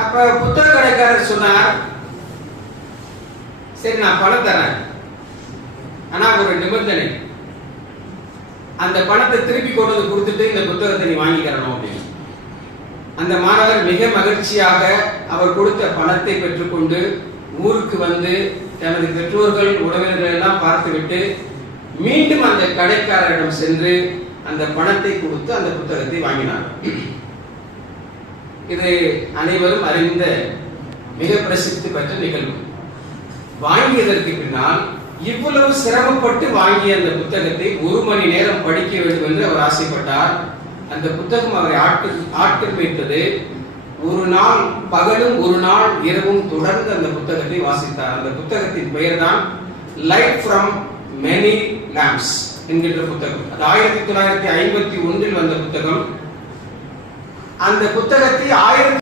அப்ப புத்தக கடைக்காரர் சொன்னார், சரி நான் பணம் தரேன், ஆனா ஒரு நிபந்தனை, அந்த பணத்தை திருப்பி கொண்டு வந்து கொடுத்துட்டு இந்த புத்தகத்தை நீ வாங்கிக்கிறணும் அப்படின்னு. அந்த மாணவர் மிக மகிழ்ச்சியாக அவர் கொடுத்த பணத்தை பெற்றுக்கொண்டு ஊருக்கு வந்து தனது பெற்றோர்கள் உறவினர்கள் எல்லாம் பார்த்துவிட்டு மீண்டும் அந்த கடைக்காரரிடம் சென்று அந்த பணத்தை கொடுத்து அந்த புத்தகத்தை வாங்கினார். இது அனைவரும் அறிந்த மிக பிரசித்தி பெற்ற நிகழ்வு. வாங்கியதற்கு பின்னால் இவ்வளவு சிரமப்பட்டு வாங்கிய அந்த புத்தகத்தை 1 மணி நேரம் படிக்க வேண்டும் என்று அவர் ஆசைப்பட்டார். அந்த புத்தகம் அவரை ஆட்கொள்வித்தது. ஒரு நாள் பகலும் ஒரு நாள் இரவும் தொடர்ந்து அந்த புத்தகத்தை வாசித்தார். அந்த புத்தகத்தின் பெயர் தான் லைட் ஃப்ரம் மெனி லேம்ப்ஸ் என்கின்ற புத்தகம். அது 1951 வந்த புத்தகம். அந்த புத்தகத்தை